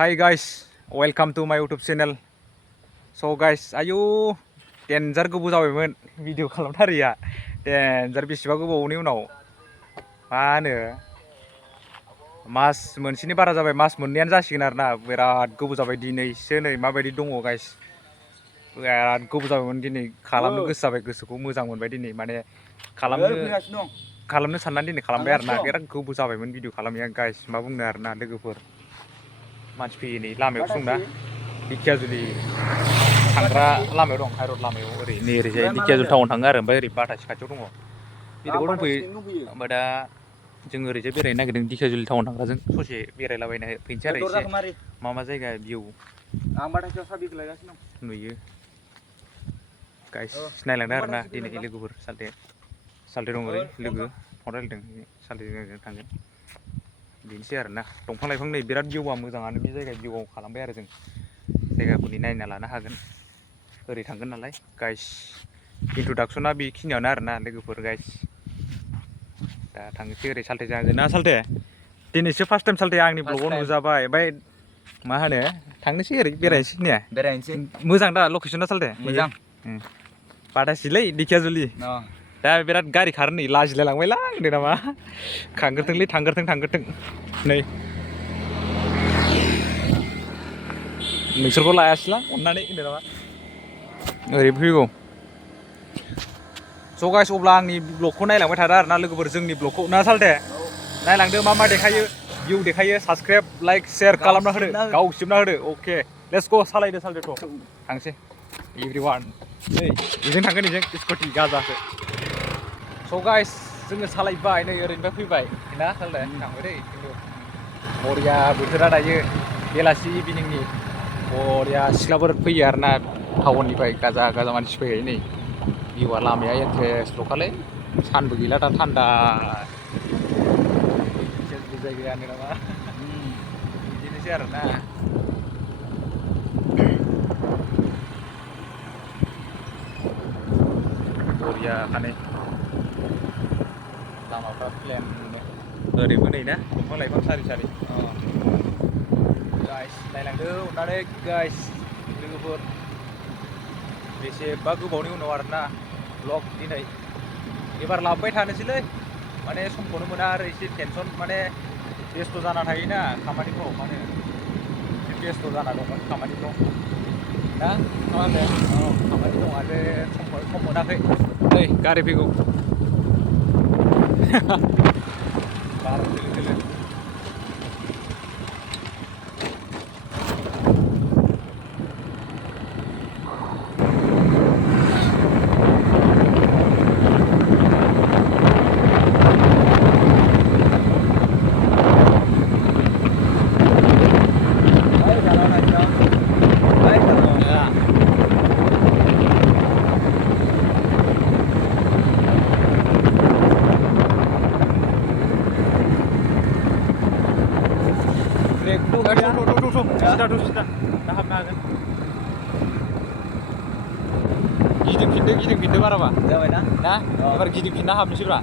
Hi guys, welcome to my YouTube channel. So guys, ayo denjar goबाव जाबायमोन video खालामथारिया denjar बेसेबा गोबावनि उनाव मा होनो मास मोनसेनि बारा जाबाय मास मोननैयानो जासिगोन आरोना बिराद गोबाव जाबाय दिनैसो नै माबायदि दङ गाइस बिराद गोबाव जाबायमोन दिनै खालामनो गोसो जाबाय गोसोखौ मोजां मोनबाय दिनै माने खालामनो साननानै दिनै खालामबाय आरोना बिराद गोबाव जाबायमोन भिडिअ खालामनाया गाइस मा बुंनो आरोना लोगोफोर मानसि फैयो नै लामायावसो दं दा दिखियाजुलि थांग्रा लामायाव दं हाइरड लामायाव ओरै नै ओरैजाय दिखियाजुलि टाउन थाङो आरो ओमफ्राय ओरै बाटासि खाथियाव दङ बेलेगाव दंफैयो ओमफ्राय दा जों ओरैजाय बेरायनो नागिरदों दिखियाजुलि टाउन थांग्राजों ससे बेरायलाबायनो फैनोसै आरो एसे मा जायगा भिउ नुयो गाइस नायलांदों आरोना दिनै लोगोफोर सालथे दं ओरै लोगो फन रायलायदों सालथेजों थांगोन बेनोसै आरोना दंफां लाइफां नै बिराद भिउआ मोजाङानो बे जायगा भिउआव खालामबाय आरो जों जायगाफोरनि नायना लानो हागोन ओरै थांगोन नालाय गाइस इन्ट्र'डाक्सना बेखिनियावनो आरोना लोगोफोर गाइस दा थांनोसै ओरै सालथे जागोन ना सालथे दिनैसो फार्स्ट टाइम सालथे आंनि ब्लगाव नुजाबाय ओमफ्राय मा होनो थांनोसै ओरै बेरायनोसै ने बेरायनोसै मोजां दा लकेसना सालथे मोजां बाटासिलै दिखियाजुलि दा बिराद गारि खारो नै लाजिलाय लांबायलां होनदों नामा थांग्रोथोंलै थांग्रोथों नै नोंसोरखौ लायासैलां अननानै होनदों नामा ओरै फैगौ स' गाइस अब्ला आंनि ब्लगखौ नायलांबाय थादो आरोना लोगोफोर जोंनि ब्लगखौ ना सालथे नायलांदो मा देखायो भिउ देखायो साबसक्राइब लाइक शेयार खालामना होदो गावसिबना होदो अके लेट्स गो सालायदो सालथेखौ थांसै एभ्रिवान नै बेजों थांगोन बेजों स्कुटि गाजासो स' गाइस जोङो सालायबाय नै ओरैनिफ्राय फैबाय ना सालथे थांबाय दै खिन्थु बरिया बोथोरा दायो बेलासि इभिनिंनि बरिया सिख्लाफोर फैयो आरोना टाउननिफ्राय गाजा मानसि फैयो नै भिउआ लामाया इन्ट्रेस्टल'खालै सानबो गैला दा थान्दा जायगायानो नामा बिदिनोसै आरोना बरिया खानै लामाफ्रा प्लेन ओरैबो नै ना दंफां लाइफां सारि गाइस नायलांदो अननानै गाइस लोगोफोर बेसेबा गोबावनि उनाव आरोना ब्लग दिनै एबार लाबोबाय थानोसैलै माने समखौनो मोना आरो एसे टेनसन माने बेस्थ' जाना थायोना खामानिफ्राव माने एसे बेस्थ' जाना दंमोन खामानिफ्राव ना मा होनो खामानि दं आरो सम मोनाखै नै गारि फैगौ बार दोलो सिदा दा हाबनो हागोन गिदिंफिनदो बाराबा जाबाय ना एबार गिदिंफिनना हाबनोसैब्रा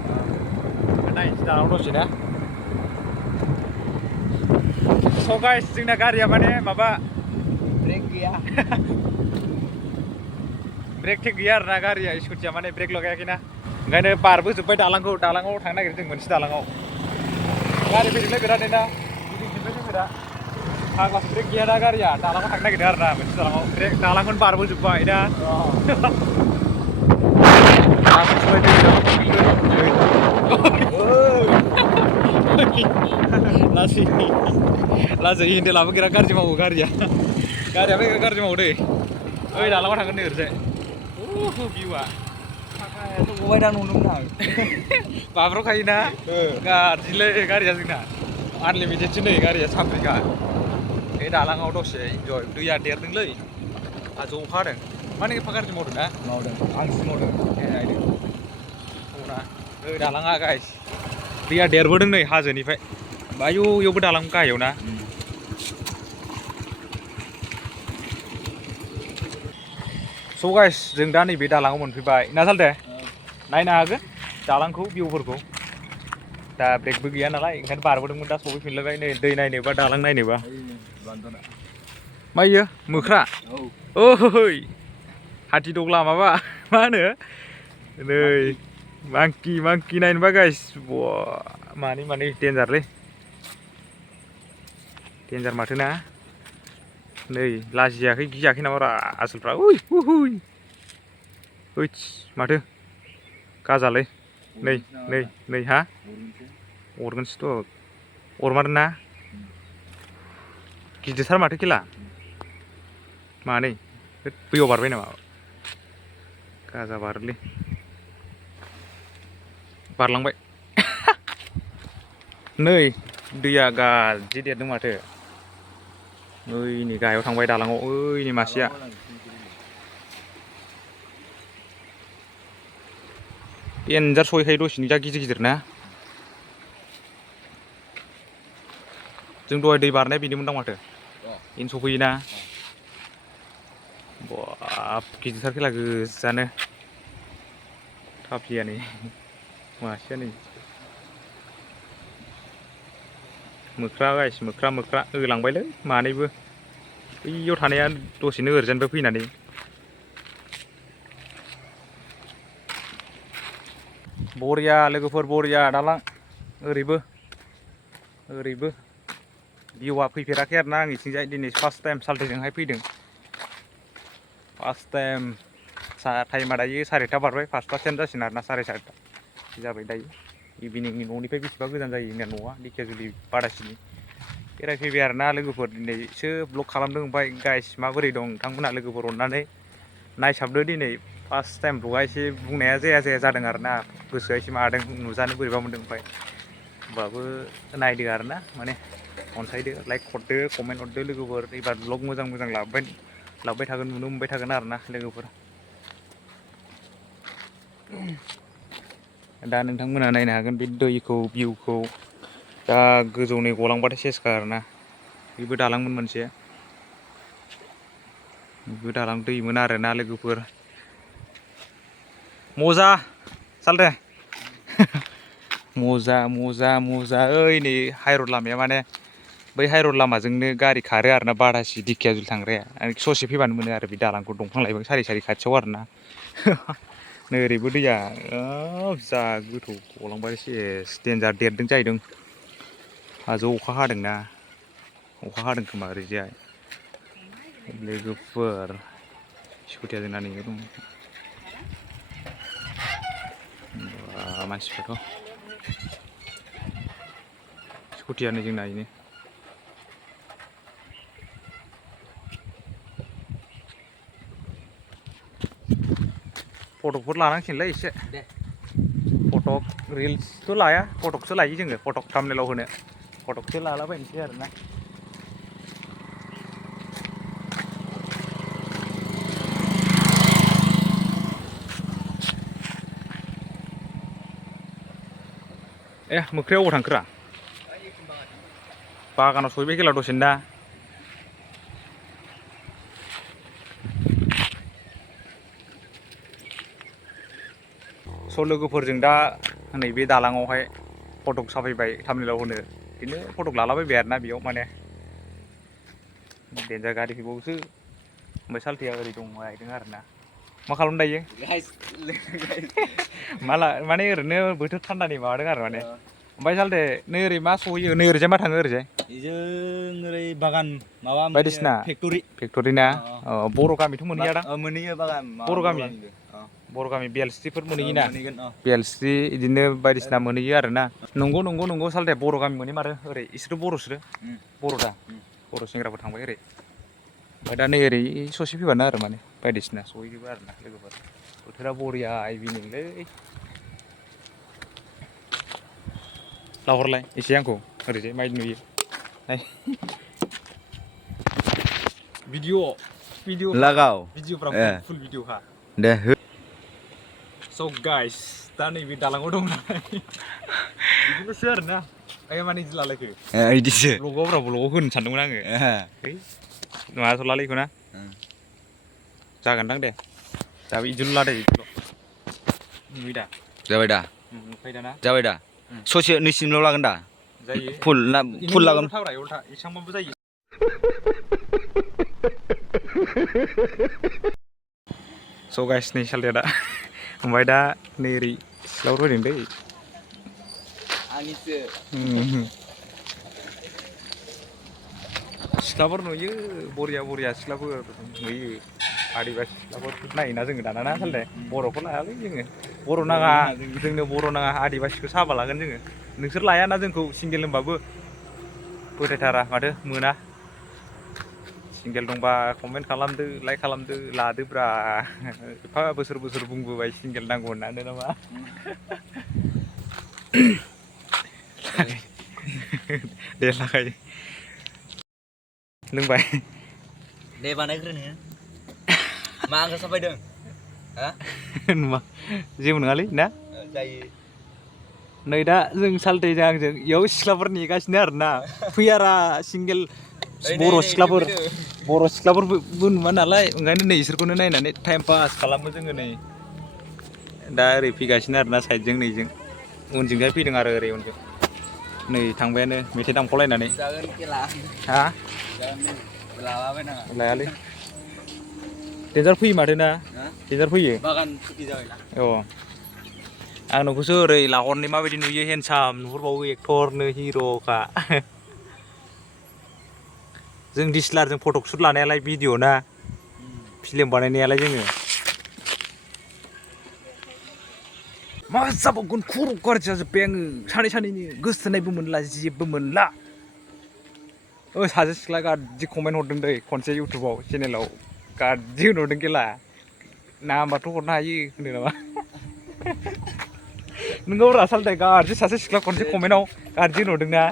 नायनोसै दानाव दसे ना स' गाइस जोंना गारिया माने माबा ब्रेक गैया ब्रेक टेक गैया आरोना गारिया स्कुटिया माने ब्रेक लगायाखैना ओंखायनो बारबोजोब्बाय दालाङाव थांनो नागिरदों जों मोनसे दालाङाव गारि फैदोंलै बिरादनो दा गिदिंफिनबाय जों दा फाग्लासो ब्रेक गैया दा गारिया दालाङाव थांनो नागिरदों आरोना मोनसे दालाङाव दालांखौनो बारबोजोब्बाय दा लासै हेन्देलाबो बिराद गाज्रि मावो गारियाबो गाज्रि मावो दै ओइ दालाङाव थांगोन नै ओरैजाय भिउआ गबाय दा नुदोंमोन आं बाब्र'खायोना गाज्रिलै गारिया जोंना आनलिमिटेडसो नै गारिया साब्रैखा बे दालाङाव दसे इन्जय दैया देरदोंलै हाजोआव अखा हादों माने एफा गाज्रि मावदों ना आंसो मावदों नायदों ओइ दालाङा गाइस दैया देरबोदों नै हाजोनिफ्राय आयौ इयावबो दालां गाहायाव ना स' गाइस जों दा नैबे दालाङाव मोनफैबाय ना सालथे नायनो हागोन दालांखौ भिउफोरखौ दा ब्रेकबो गैया नालाय ओंखायनो बारबोदोंमोन दा सफैफिनलायबाय नै दै नायनोबा दालां नायनोबा मा इयो मोख्रा ओइ हाथि दग्ला माबा मा होनो नै मांकि नायनोबा गाइस माने डेन्जारलै डेन्जार माथो ना नै लाजियाखै गियाखै नामा आसोलफ्रा ओइ ओइस माथो गाजालै नै हा अरगोनसोथ' अरमारगोन ना गिदिरथार माथो खेला मानै बैयाव बारबाय नामा गाजा बारोलै बारलांबाय नै दैया गाज्रि देरदों माथो ओइनै गाहायाव थांबाय दालाङाव ओइनै मासेया डेन्जार सहैखायो दसेनो जा गिदिर ना जों दहाय दै बारनाया बेनोमोनदां माथो इन सफैयोना बाब गिदिरथार खेला गोजानो थाफ्लिया नै मासेया नै मोख्रा गाइस मोख्रा होलांबायलै मानैबो बैयाव थानाया दसेनो ओरैजानिफ्राय फैनानै बरिया लोगोफोर बरिया दालां ओरैबो भिउआ फैफेराखै आरोना आं इथिंजाय दिनै फार्स्ट टाइम सालथेजोंहाय फैदों फार्स्ट टाइम टाइमा दायो 4:30 बारबाय फार्स्ट टाइम जासिगोन आरोना 4:30 जाबाय दायो इभिनिंनि न'निफ्राय बेसेबा गोजान जायो जोंना न'आ दिखियाजुलि बादासिनि बेरायफैबाय आरोना लोगोफोर दिनैसो ब्लग खालामदों ओमफ्राय गाइस माबोरै दं नोंथांमोना लोगोफोर अननानै नायसाबदो दिनै फार्स्ट टाइम ब्लगा एसे बुंनाया जाया जादों आरोना गोसोआ एसे मादों नुजानो बोरैबा मोनदों ओमफ्राय होमबाबो नायदो आरोना माने अनसायदो लाइक हरदो कमेन्ट हरदो लोगोफोर एबार ब्लग मोजां लाबोबाय थागोन नुनो मोनबाय थागोन आरोना लोगोफोर दा नोंथांमोना नायनो हागोन बे दैखौ भिउखौ दा गोजौनि गलांबाथाय सेसखा आरोना बेबो दालांमोन मोनसे बेबो दालां दैमोन आरोना लोगोफोर मजा सालथे मजा ओइ नै हाइरड लामाया माने बै हाइरड लामाजोंनो गारि खारो आरोना बादासि दिखियाजुलि थांग्राया ससे फैबानो मोनो आरो बे दालांखौ दंफां लाइफां सारि खाथियाव आरोना नै ओरैबो दैया जा गोथौ गलांबाय सेस डेन्जार देरदों जाहैदों हाजोआव अखा हादोंना अखा हादों खोमा ओरैजाय लोगोफोर स्कुटिया जोंना नैयाव दं मानसिफ्राथ' स्कुटियानो जोंना इनो फटकफोर लानांसिगोनलै एसे फटक रिल्सथ' लाया फटकसो लायो जोङो फटक थाम्बनेलाव होनो फटकसो लालाबायनोसै आरोना मोख्राया अबाव थांखोरा बागानाव सहैबाय खेला दसेनो दा स' लोगोफोरजों दा नैबे दालाङावहाय फटक साफायबाय थाम्बनेलाव होनो बिदिनो फटक लालाबायबाय आरोना बेयाव माने डेन्जार गारि फैबावोसो ओमफ्राय सालथेया ओरै दं जाहैदों आरोना मा खालामदों दायो माने ओरैनो बोथोर थान्दानि माबादों आरो माने ओमफ्राय सालथे नै ओरै मा सहैयो नै ओरैजाय मा थाङो ओरैजाय बेजों ओरै बागान माबा बायदिसिना फेक्टरि ना बर' गामिथ' मोनहैया दां मोनहैयो बागान बर' गामि बेलस्रिफोर मोनहैयोना बेलस्रि बिदिनो बायदिसिना मोनहैयो आरोना नंगौ सालथे बर' गामि मोनहै मारो ओरै इसोरथ' बर' दा बर' सेंग्राफोर थांबाय ओरै ओमफ्राय दा नै ओरै ससे फैबानो आरो माने बायदिसिना सहैजोबो आरोना लोगोफोर बोथोरा बरिया इभिनिंलै लाहरलाय एसे आंखौ ओरैजाय मायदि नुयो भिडिअ लागाव भिडिअफ्रा फुल भिडिअ हा दे स' गाइस दा नैबे दालाङाव दं नालाय बिदिनोसै आरोना माने इदि लालायखो इदिसो ब्लगाव होनो सानदोंमोन आङो माबाथ'लालै बेखौ ना जागोनदां दे दाबो इदिल' लादो नुयो दा जाबाय दा जाबाय दा ससे नैसिमल' लागोन दा जायो फुल लागोन उल्था एसांबाबो जायो स' गाइस नै सालथेया दा ओमफ्राय दा नै ओरै सिथ्लायाव फैदों दै आंनिसो सिख्लाफोर नुयो बरिया बरिया सिख्लाफोर नुयो आदिबासि सिख्लाफोर नायोना जोङो दाना ना सालथे बर'खौ लायालै जोङो बर' नाङा जोंनो बर' नाङा आदिबासिखौ साबा लागोन जोङो नोंसोर लायाना जोंखौ सिंगेल होनबाबो फोथायथारा माथो मोना सिंगेल दंबा कमेन्ट खालामदो लाइक खालामदो लादोब्रा एफा बोसोर बोसोर बुंबोबाय सिंगेल नांगौ होननानै नामा दे लाखायो लोंबाय दे बानायग्रोनो मा ओंख्रि साफायदों हा नुवा जेबो नङालै ना जायो नै दा जों सालथेजों आंजों इयाव सिख्लाफोर नेगासिनो आरोना फैयारा सिंगेल बर' सिख्लाफोरबो नुवा नालाय ओंखायनो नै इसोरखौनो नायनानै टाइम पास खालामो जोङो नै दा ओरै फैगासिनो आरोना साइडजों नैजों उनजोंहाय फैदों आरो ओरै उनजों नै थांबायानो मेथाइ दामख'लायनानै हा लायालै देन्जार फैयो माथो ना देन्जार फैयो बागान सुखि जाबायना अ आं नोंखौसो ओरै लाहरनि माबायदि नुयो हेन्डसाम नुहुरबावो एक्टरनो हिर'खा जों डिएसएलआरजों फटक शुट लानायालाय भिडिअ ना फिल्म बानायनायालाय जोङो मा जाबावगोन खर' गाज्रि जाजोब्बाय आङो सानैनि गोसोथोनायबो मोनला जेबो मोनला सासे सिख्ला गाज्रि कमेन्ट हरदों दै खनसे इउटुबाव चेनेलाव गाज्रि होनहरदों खेला नाम्बारथ' हरनो हायो होनदों नामा नोंगौब्रा सालथे गाज्रि सासे सिख्ला खनसे कमेन्टआव गाज्रि होनहरदों ना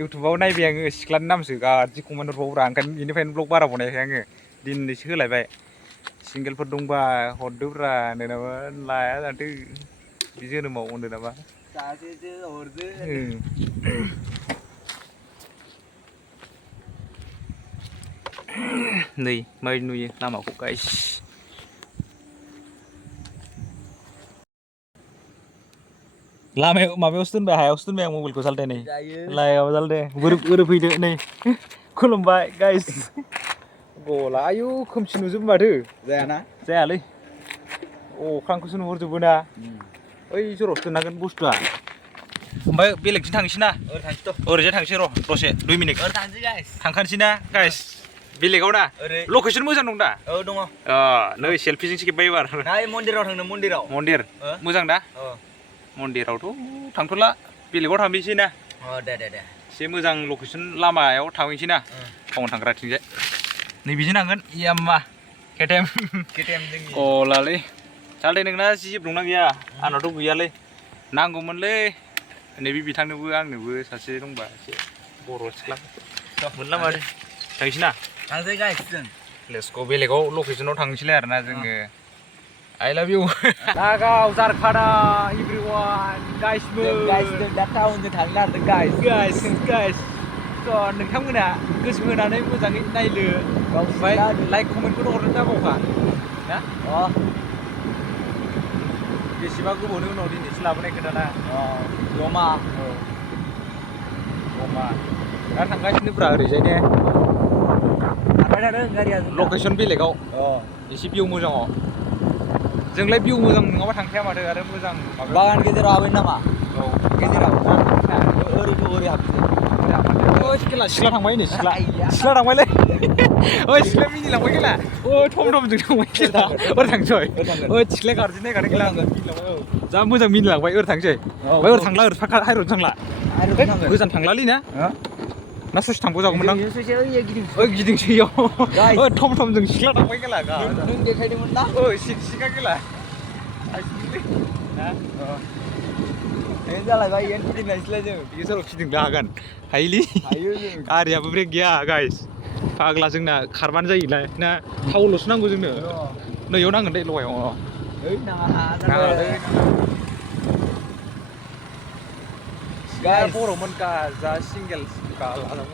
इउटुबाव नायबाय आङो सिख्लानि नामसो गाज्रि कमेन्ट हरबावब्रा ओंखायनो बेनिफ्रायनो ब्लग बारा बनायाखै आङो दिनैसो होलायबाय सिंगेलफोर दंबा हरदोब्रा होनदों नामा लाया जाथो बे जोनोमाव होनदों नामा सासेसो हरदो नै माबायदि नुयो लामाखौ गाइस लामायाव माबायावसो दोनबाय हायावसो दोनबाय आं मबाइलखौ सालथे नै लायाव सालथे बोरै फैदो नै खुलुमबाय गाइस गला आयु खोमसि नुजोबो माथो जायालै अख्रांखौसो नुहुरजोबो ना ओइ जरावसो दोननांगोन बुस्थुआ ओमफ्राय बेलेगथिं थांसै ना ओरैजाय थांसै र' दसे 2 मिनिट थांखानोसै ना गाइस बेलेगाव ना लकेसन मोजां दं दा औ दङ नै सेलफिजोंसो खेबबाय एबार मन्दिराव थांनो मन्दिर मोजां दा मन्दिरावथ' थांथ'ला बेलेगाव थांफिनसै ना दे एसे मोजां लकेसन लामायाव थांफिनसै ना टाउन थांग्राथिंजाय नै बिजों नांगोन याम्मा केटेम गलालै सालथे नोंना जिप दंना गैया आंनावथ' गैयालै नांगौमोनलै नैबे बिथांनोबो आंनोबो सासे दंबा एसे बर' सिख्ला मोनला माथो थांसै ना थांसै गाइस जों लेट्स गो बेलेगाव लकेसनाव थांसैलाय आरोना जोङो I love you नागाव जारखाना एभ्रिवान गाइसबो दा टाउनजों थांनो नागिरदों गाइस नोंथांमोना गोसो होनानै मोजाङै नायलो ओमफ्राय लाइक कमेन्टखौथ' हरनो दाबावखा ना बेसेबा गोबावनि उनाव दिनैसो लाबोनाय खोथाना जमा दा थांगासिनोब्रा ओरैजाय ने थांबाय थादों गारिया लकेसन बेलेगाव एसे भिउ मोजाङाव जोंलाय भिउ मोजां नङाबा थांखाया माथो आरो मोजां बागान गेजेराव हाबहैनो नामा औ गेजेराव ओरै हाबसै सिख्ला थांबाय नै सिख्ला थांबायलै ओइ सिख्ला मिनिलांबाय खेला थम थमजों थांबाय खेला ओरै थांसै सिख्लाया गारजि नायखादों खेला जा मोजां मिनिलांबाय ओरै थांसै ओमफ्राय ओरै थांला ओरै हाइरड थांला गोजान थांलालै ना ससे थांबाव जागौमोन आं गिदिंसै इयाव थम थमजों सिख्ला थांबाय खेला नों देखायदोंमोन ना सिखा खेला जालायबाय इयावनो फिदिंनायसैलाय जों गेजेराव फिदिंनो हागोन हायोलै गारियाबो ब्रेक गैया गाइस फाग्ला जोंना खारबानो जायोलाय ना थावल'सो नांगौ जोंनो नैयाव नांगोन दे लगायाव नाङालै बर'मोन जा सिंगेल टाउनाव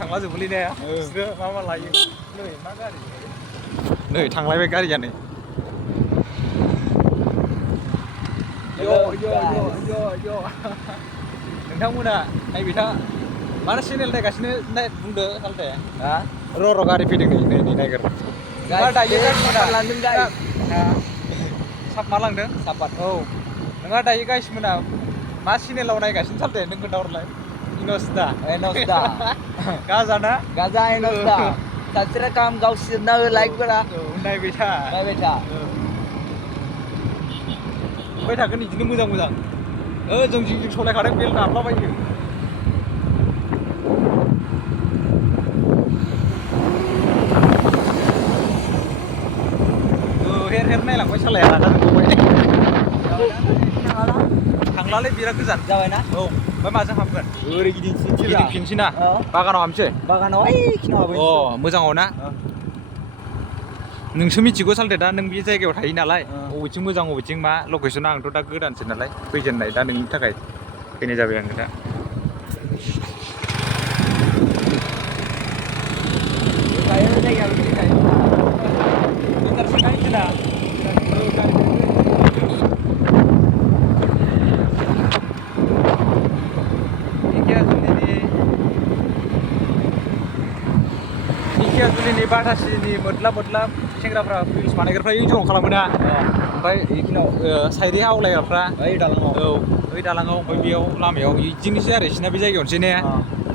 थांला जोबोलै ने मा लायो मा गारि नै थांलायबाय गारिया नै नोंथांमोना नायबाय था माने चेनेल नायगासिनो बुंदो सालथे हा र' गारि फैदों नै नायगोर मा दायो गाइसमोना लांदों गाइस मा लांदों सापात औ नोंहा दायो गाइसमोना मा चेनेलाव नायगासिनो सालथे नों खोन्थाहरलाय इनस दा गाजाना गाजा एनस दा साबस्क्राइब खालाम गावसोरना हो लाइकफोरा नायबाय था नुबाय थागोन बिदिनो मोजां जों जिं सलायखादों बेल गाबलाबायो हेर नायलांबाय सालाया रागा जोंबाय थांलालै बिराद गोजान जाबायना औ ओमफ्राय माजों हाबगोन ओरै गिदिंफिनसै ना बागानाव हाबसै बागानाव ओइखिनाव हाबहैनोसै मोजाङाव ना नोंसो मिथिगौ सालथे दा नों बे जायगायाव थायो नालाय बबेथिं मोजां बबेथिं मा लकेसना आंथ' दा गोदानसो नालाय फैजेननाय दा नोंनि थाखाय फैनाय जाबाय आङो दा जुलिनि बाथासिनि मोद्लाब सेंग्राफ्रा रिल्स बानायग्राफ्रा इउटुबाव खालामोना ओमफ्राय इखिनाव साइडै आवलायग्राफ्रा ओइ दालाङाव ओइ दालाङाव ओमफ्राय बेयाव लामायाव बिदिनोसै आरो बिसिना बे जायगायावनोसै ने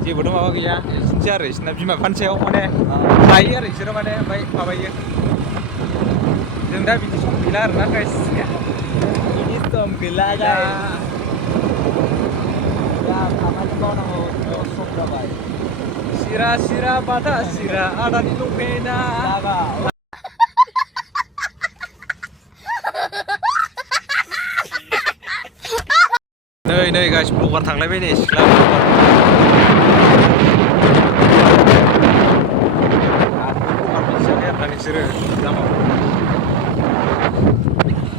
जेबोथ' माबा गैया बिदिनोसै आरो बिसिना बिमा बिफानि सायाव माने लायो आरो बिसोरो माने ओमफ्राय माबायो जों दा बिदि सम गैला आरोना गाइस बिदि सम गैला खामानि मावनांगौ सम जाबाय सिरा बाथा सिरा आदानि लंपेना नै गाइस ब्लगार थांलायबाय नै सिख्ला नोंसोरो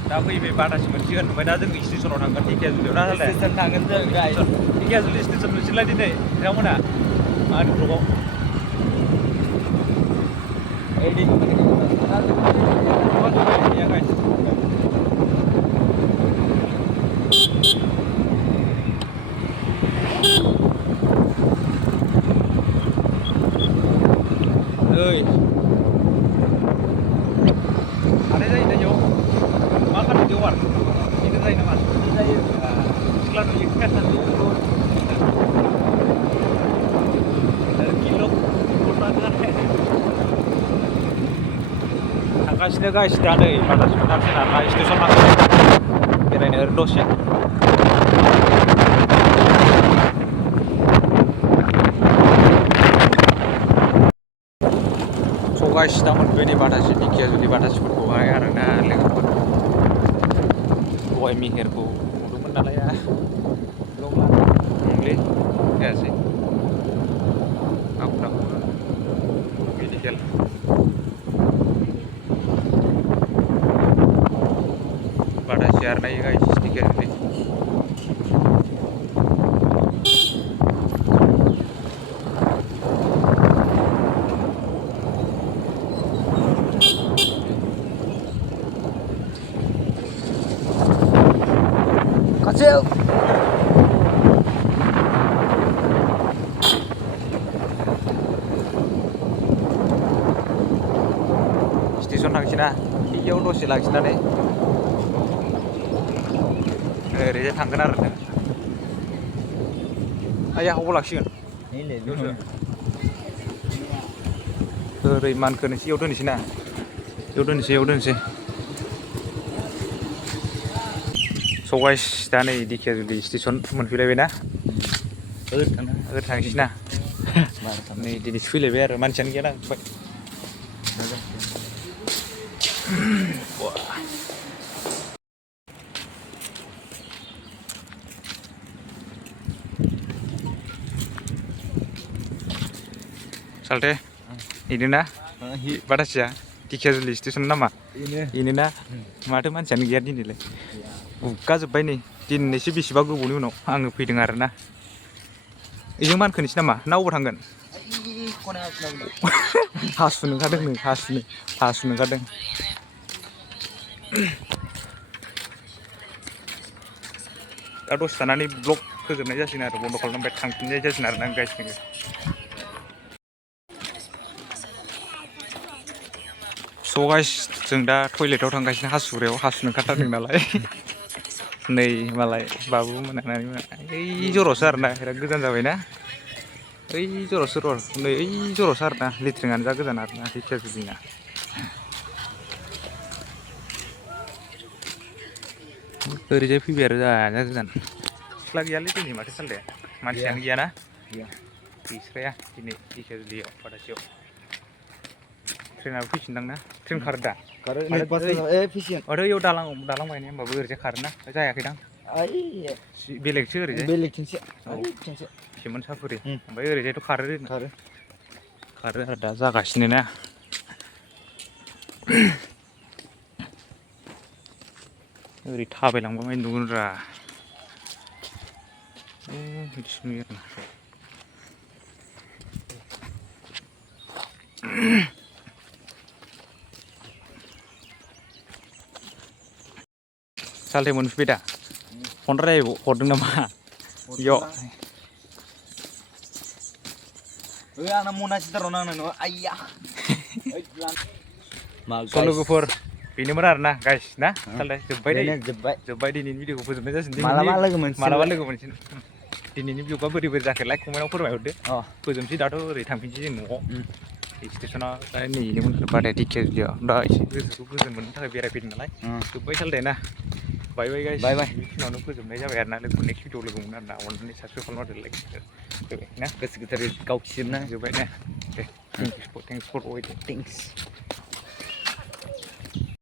दा फैबाय बाथासि मोनसिगोन ओमफ्राय दा जों स्टेसनाव थांगोन ढेकियाजुलियाव ना स्टेसन थांगोन जों ढेकियाजुलि स्टेसन मोनसेलाय दिनै बिथांमोना मा होनो ब्लगाव हानाय जायो दायो मा खालामदों बेयाव गिदिर जायो नामा सिख्ला नुयो थांगासिनो गाइस दा नै बाथासिखौ थांसै नालाय स्टेसन थांसै बेरायनो ओरैनो दसे गाइस दा मोनफैबाय नै बाथासि ढेकियाजुलि बाथासिफोरखौहाय आरोना लोगोफोर दहाय मेहेरखौ नुदोंमोन नालाय नंलै जायासै आखु मेडिकेल बाथासि आरो नायो गाइस ढेकियाजुलि स्टेसन थांसैना बेयाव दसे लाखिनानै ओरैजाय थांगोन आरो नों आइया हबाव लाखिगोन ओरै मानखोनोसै इयाव दोननोसै ना इयाव दोननोसै स' गाइस दा नै ढेकियाजुलि स्टेसन मोनफैलायबाय ना ओरै थांसै ना नै दिनैसो फैलायबाय आरो मानसियानो गैया ना ओमफ्राय सालथे इनोना बाथासिया ढेकियाजुलि स्टेसन नामा इनोना माथो मानसियानो गैया दिनैलाय बुगाजोब्बाय नै दिनैसो बेसेबा गोबावनि उनाव आङो फैदों आरोना बेजों मानखोनोसै नामा ना अबाव थांगोन हासुनो ओंखारदों नो हासुनो ओंखारदों दा दसे थानानै ब्लग फोजोबनाय जासिगोन आरो बन्द' खालामबाय थांफिननाय जासिगोन आरो ना गाइस नोङो स' गाइस जों दा टयलेटाव थांगासिनो हासुग्रायाव हासुनो ओंखारथारदों नालाय नै मालाय बाबु मोना ओइ जरावसो आरोना बिराद गोजान जाबायना ओइ जरावसो र' नै ओइ जरावसो आरोना लेट्रिनानो जा गोजान आरोना धिकियाजुलिना ओरैजाय फैबाय आरो जा गोजान सिख्ला गैयालै दिनै माथो सालथे मानसियानो गैयाना गैस्राया दिनै धिकियाजुलियाव बादासियाव ट्रेनाबो फैफिनदां ना ट्रेन खारो दा माथो इयाव दालां बायनाय होमबाबो ओरैजाय खारोना जायाखैदां बेलेगसो ओरैजाय बेलेगथिंसो सिमोन साफुरि ओमफ्राय ओरैजायथ' खारो आरो दा जागासिनो ना ओरै थाबायलांबा मानि नुगोनब्रा बिदिसो नुयो आरोना सालथे मोनफैबाय दा फन हरदों नामा इयाव आंना मनासिथाराव नांनाय नङा आइया स' लोगोफोर बेनोमोन आरोना गाइस ना सालथे जोब्बाय दिनैनि भिडिअखौ फोजोबनाय जासिगोन मालाबा लोगो मोनसिगोन दिनैनि भिडिअआ बोरै जाखो लाइक कमेन्टआव फोरमायहरदो फोजोबनोसै दाथ' ओरै थांफिनसै जों न'आव स्टेसनाव दा नेहैदोंमोन आरो बादाया धिकियाजुलियाव दा एसे गोसोखौ गोजोन मोननो थाखाय बेरायफैदों नालाय जोब्बाय सालथे ना बाय गाइस बेखिनियावनो फोजोबनाय जाबाय आरोना लोगो नेक्स्ट भिडिअ लोगो मोनो आरोना अननानै साबसक्राइब खालामना लाइक फैबाय ना गोसो गोथारै गावखिजोबना जोब्बाय ना दे थेंक्स फर वाचिं